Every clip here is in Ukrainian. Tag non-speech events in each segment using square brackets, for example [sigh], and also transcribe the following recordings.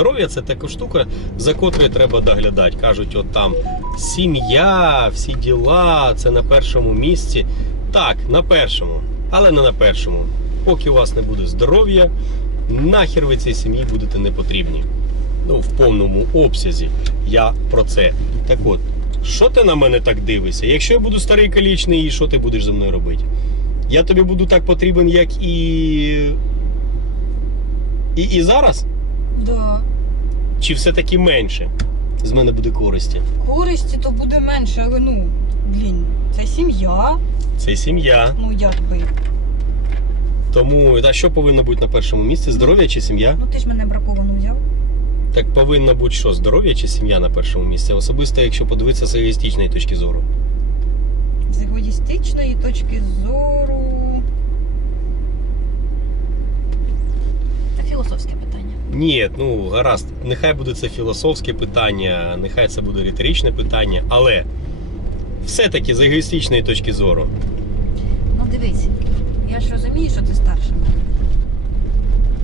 Здоров'я це така штука, за котрою треба доглядати. Кажуть, от там сім'я, всі діла, це на першому місці. Так, на першому, але не на першому. Поки у вас не буде здоров'я, нахер ви цій сім'ї будете не потрібні. Ну, в повному обсязі. Я про це. Так от, що ти на мене так дивишся? Якщо я буду старий калічний, і що ти будеш зі мною робити? Я тобі буду так потрібен, як і. І, і зараз? Да. Чи все-таки менше з мене буде користі? Користі то буде менше, але ну, блін, це сім'я. Це сім'я. Ну як би. Тому а що повинно бути на першому місці? Здоров'я чи сім'я? Ну ти ж мене браковану взяв. Так повинно бути що? Здоров'я чи сім'я на першому місці? Особисто, якщо подивитися з егоїстичної точки зору. З егоїстичної точки зору. Це філософське питання. Ні, ну гаразд, нехай буде це філософське питання, нехай це буде риторичне питання, але все-таки з егоїстичної точки зору. Ну дивись, я ж розумію, що ти старша мене.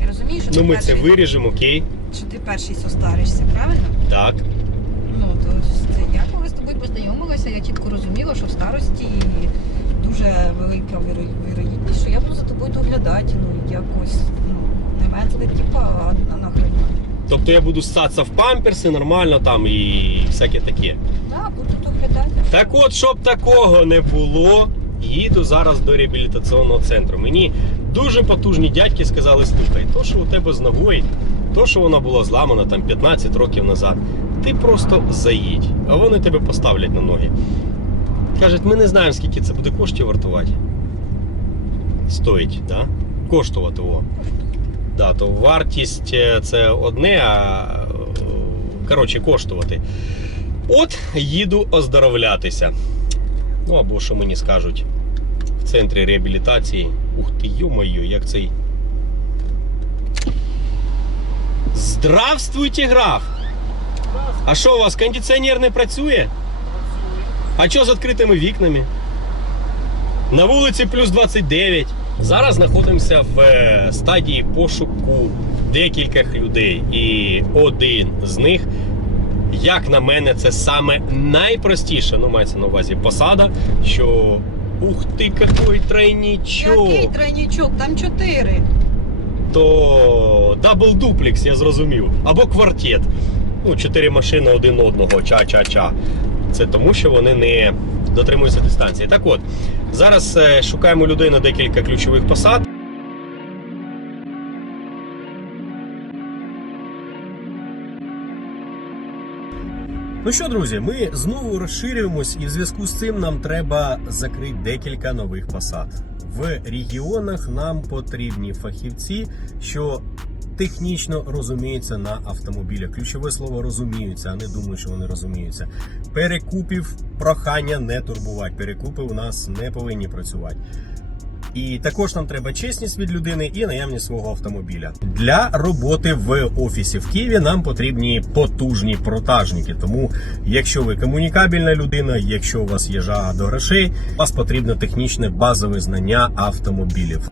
Я розумію, що ти Ну ми це виріжемо, окей? що ти перший состаришся, правильно? Так. Ну, то це я коли з тобою познайомилася, я чітко розуміла, що в старості дуже велика віро- вірогідність, що я буду за тобою доглядати, ну якось, це типа, а. Тобто я буду ссатися в памперси нормально там і всяке таке. Да, буду доглядати. Так от, щоб такого не було, їду зараз до реабілітаційного центру. Мені дуже потужні дядьки сказали: слухай, то, що у тебе з ногою, то, що вона була зламана там 15 років назад, ти просто заїдь, а вони тебе поставлять на ноги. Кажуть, ми не знаємо, скільки це буде коштів вартувати. Стоїть, да? Коштувати о. Да, то вартість е, це одне, а коротше, коштувати. От їду оздоровлятися. Ну або що мені скажуть в центрі реабілітації. Ух ти, йо-моє, як цей. Здравствуйте, граф! А що у вас кондиціонер не працює? А що з відкритими вікнами? На вулиці плюс 29. Зараз знаходимося в е, стадії пошуку декількох людей. І один з них як на мене, це саме найпростіше, ну мається на увазі посада, що ух ти, який тройнічок, Який тройнічок, там чотири. то дабл дуплекс, я зрозумів. Або квартет. Ну, чотири машини один одного, ча-ча-ча. Це тому, що вони не дотримуються дистанції. Так от, зараз е, шукаємо людей на декілька ключових посад. Ну що, друзі, ми знову розширюємось, і в зв'язку з цим нам треба закрити декілька нових посад. В регіонах нам потрібні фахівці, що технічно розуміються на автомобілях. Ключове слово розуміються, а не думаю, що вони розуміються. Перекупів прохання не турбувати. Перекупи у нас не повинні працювати. І також нам треба чесність від людини і наявність свого автомобіля. Для роботи в офісі в Києві нам потрібні потужні протажники. Тому, якщо ви комунікабельна людина, якщо у вас є жага до грошей, у вас потрібно технічне базове знання автомобілів.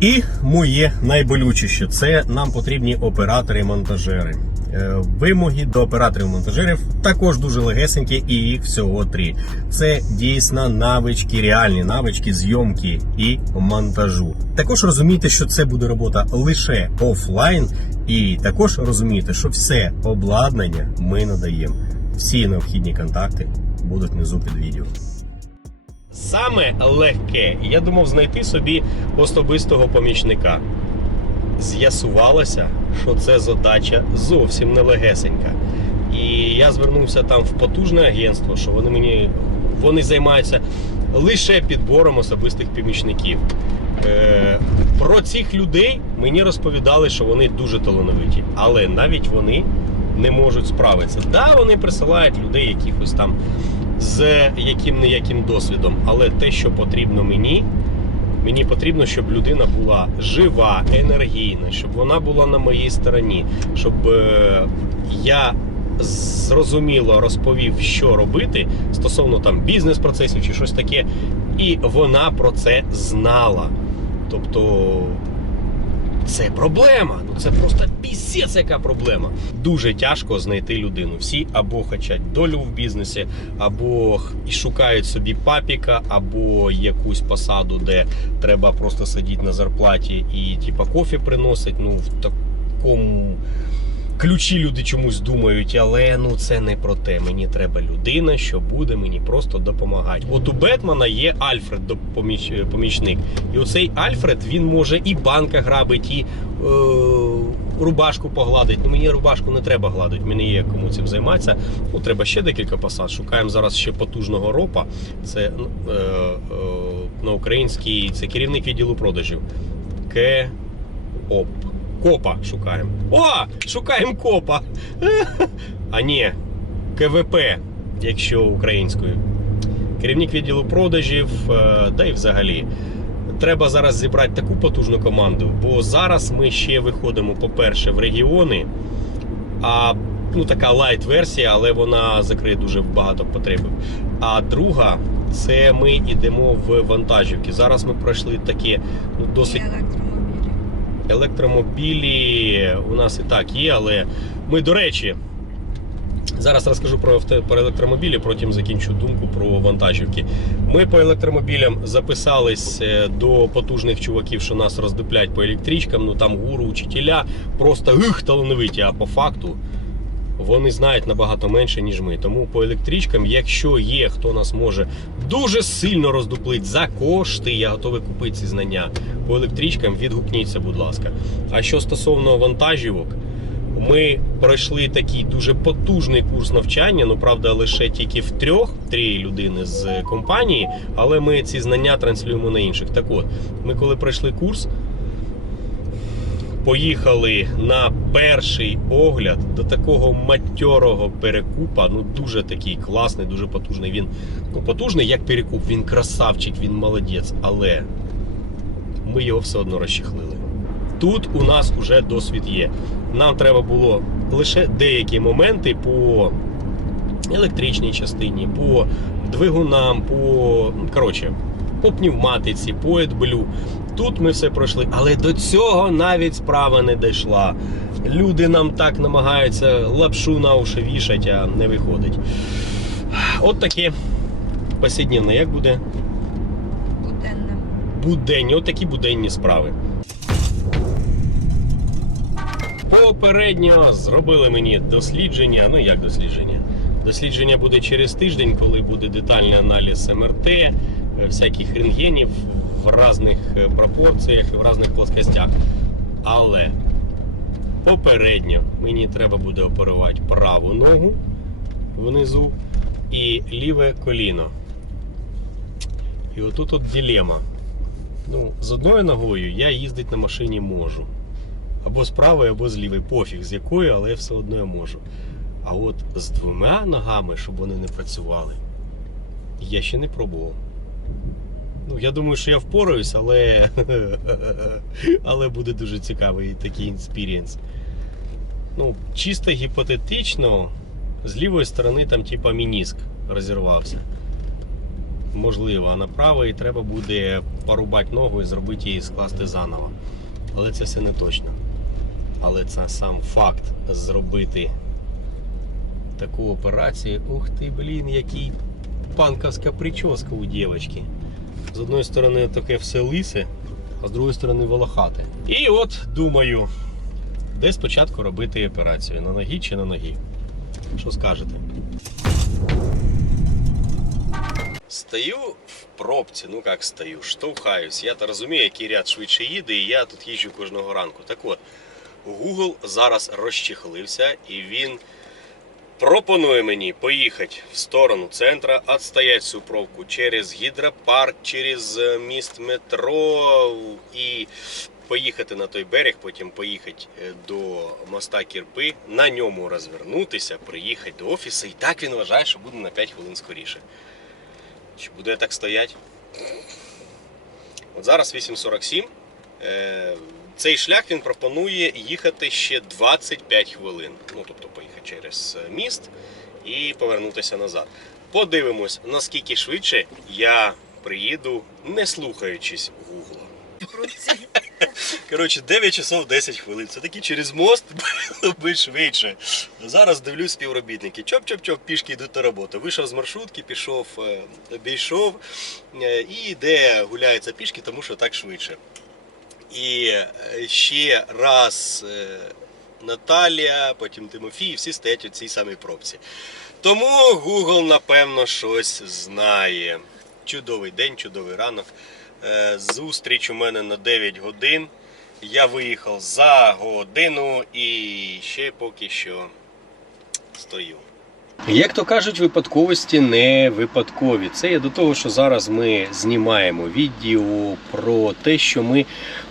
І моє найболючіше це нам потрібні оператори-монтажери. Е, Вимоги до операторів-монтажерів також дуже легесенькі, і їх всього три. Це дійсно навички, реальні навички зйомки і монтажу. Також розумійте, що це буде робота лише офлайн, і також розумійте, що все обладнання ми надаємо. Всі необхідні контакти будуть внизу під відео. Саме легке, я думав знайти собі особистого помічника. З'ясувалося, що це задача зовсім не легесенька. І я звернувся там в потужне агентство, що вони мені вони займаються лише підбором особистих помічників. Е, про цих людей мені розповідали, що вони дуже талановиті, але навіть вони не можуть справитися. Да, вони присилають людей якихось там з яким не яким досвідом, але те, що потрібно мені, мені потрібно, щоб людина була жива, енергійна, щоб вона була на моїй стороні, щоб е, я зрозуміло розповів, що робити стосовно там бізнес-процесів чи щось таке, і вона про це знала. Тобто це проблема. Ну це просто пісець, яка проблема. Дуже тяжко знайти людину. Всі або хочуть долю в бізнесі, або шукають собі папіка, або якусь посаду, де треба просто сидіти на зарплаті і типа кофі приносить. Ну в такому ключі люди чомусь думають, але ну це не про те. Мені треба людина, що буде мені просто допомагати. От у Бетмана є Альфред допоміч- помічник. І оцей Альфред він може і банка грабить, і е, рубашку погладить. Ну мені рубашку не треба гладити, мені є кому цим займатися. Ну, треба ще декілька посад. Шукаємо зараз ще потужного ропа. Це е, е, на українській це керівник відділу продажів. К. Оп. Копа шукаємо. О! Шукаємо копа. [laughs] А ні, КВП, якщо українською. Керівник відділу продажів, е, да й взагалі. Треба зараз зібрати таку потужну команду, бо зараз ми ще виходимо, по-перше, в регіони. А ну, така лайт-версія, але вона закриє дуже багато потреб. А друга, це ми йдемо в вантажівки. Зараз ми пройшли таке ну, досить електромобілі. у нас і так є, але ми, до речі, зараз розкажу про, про електромобілі, потім закінчу думку про вантажівки. Ми по електромобілям записались е, до потужних чуваків, що нас роздуплять по електричкам. Ну там гуру, учителя, просто гих талановиті, а по факту. Вони знають набагато менше, ніж ми. Тому по електричкам, якщо є хто нас може дуже сильно роздуплить за кошти, я готовий купити ці знання. По електричкам відгукніться, будь ласка. А що стосовно вантажівок, ми пройшли такий дуже потужний курс навчання. Ну правда, лише тільки в трьох три людини з компанії, але ми ці знання транслюємо на інших. Так от, ми коли пройшли курс. Поїхали на перший огляд до такого матьорого перекупа. Ну дуже такий класний, дуже потужний. Він ну потужний як перекуп. Він красавчик, він молодець, але ми його все одно розчехлили. Тут у нас уже досвід є. Нам треба було лише деякі моменти по електричній частині, по двигунам, по ну, коротше, по пневматиці, по AdBlue. Тут ми все пройшли, але до цього навіть справа не дійшла. Люди нам так намагаються лапшу на уші вішать, а не виходить. От таке посіднівне, як буде Буденне. буденні, от такі буденні справи. Попередньо зробили мені дослідження. Ну як дослідження? Дослідження буде через тиждень, коли буде детальний аналіз МРТ, всяких рентгенів в різних е, пропорціях і в різних плоскостях. Але попередньо мені треба буде оперувати праву ногу внизу і ліве коліно. І отут от дилема. Ну, з одною ногою я їздити на машині можу. Або з правої, або з лівої. Пофіг з якою, але я все одно я можу. А от з двома ногами, щоб вони не працювали, я ще не пробував. Ну, я думаю, що я впораюсь, але. [laughs] але буде дуже цікавий такий інспірієнс. Ну, чисто гіпотетично, з лівої сторони там, типа, мініск розірвався можливо, а на правої треба буде порубати ногу і зробити її скласти заново. Але це все не точно. Але це сам факт зробити таку операцію. Ух ти, блін, який панковська прическа у дівчинки. З одної сторони таке все лисе, а з другої сторони волохате. І от думаю, де спочатку робити операцію? На ногі чи на ногі? Що скажете? Стою в пробці, ну як стою, штовхаюсь. Я то розумію, який ряд швидше їде, і я тут їжджу кожного ранку. Так от, Google зараз розчехлився і він пропонує мені поїхати в сторону центра, відстояти цю пробку через гідропарк, через е, міст метро і поїхати на той берег, потім поїхати е, до моста Кірпи, на ньому розвернутися, приїхати до офісу. І так він вважає, що буде на 5 хвилин скоріше. Чи буде я так стояти? От зараз 8.47. Е, Цей шлях він пропонує їхати ще 25 хвилин. Ну, тобто поїхати через е, міст і повернутися назад. Подивимось, наскільки швидше я приїду, не слухаючись Гугла. Коротше, 9 часов 10 хвилин. Це таки через мост було би швидше. Зараз дивлюсь співробітники. Чоп-чоп-чоп, пішки йдуть на роботу. Вийшов з маршрутки, пішов, е, обійшов е, і йде гуляється пішки, тому що так швидше. І ще раз Наталія, потім Тимофій, всі стоять у цій самій пробці. Тому Google, напевно, щось знає. Чудовий день, чудовий ранок. Е, Зустріч у мене на 9 годин. Я виїхав за годину і ще поки що стою. Як то кажуть, випадковості не випадкові. Це я до того, що зараз ми знімаємо відео про те, що ми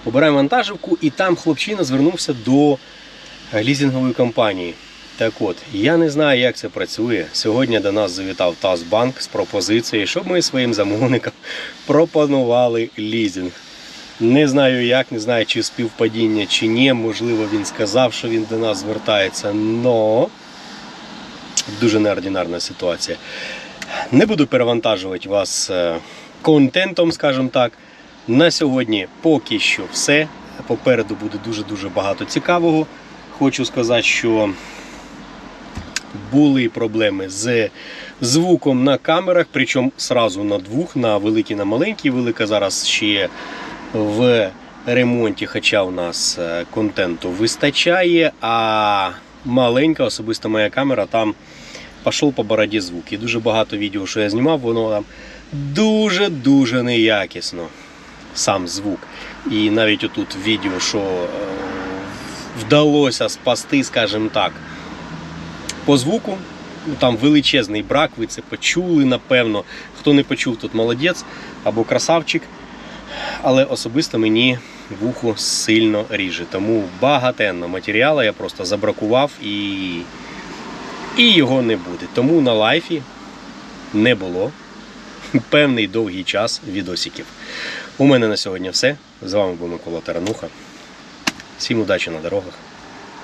обираємо вантажівку, і там хлопчина звернувся до лізингової компанії. Так от, я не знаю, як це працює. Сьогодні до нас завітав Тазбанк з пропозицією, щоб ми своїм замовникам [laughs] пропонували лізинг. Не знаю як, не знаю, чи співпадіння, чи ні. Можливо, він сказав, що він до нас звертається, но дуже неординарна ситуація. Не буду перевантажувати вас е, контентом, скажімо так. На сьогодні поки що все. Попереду буде дуже-дуже багато цікавого. Хочу сказати, що були проблеми з звуком на камерах, причому сразу на двох, на великий, на маленький. Велика зараз ще в ремонті, хоча у нас е, контенту вистачає, а маленька, особисто моя камера, там пішов по бороді звук. І дуже багато відео, що я знімав, воно там дуже-дуже неякісно. Сам звук. І навіть отут відео, що е, вдалося спасти, скажімо так, по звуку. Ну, Там величезний брак, ви це почули, напевно. Хто не почув, тут молодець або красавчик. Але особисто мені вухо сильно ріже. Тому багатенно матеріалу я просто забракував і, і його не буде. Тому на лайфі не було [laughs] певний довгий час відосиків. У мене на сьогодні все. З вами був Микола Тарануха. Всім удачі на дорогах.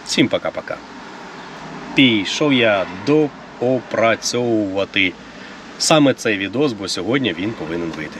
Всім пока-пока. Пішов я доопрацьовувати саме цей відос, бо сьогодні він повинен вийти.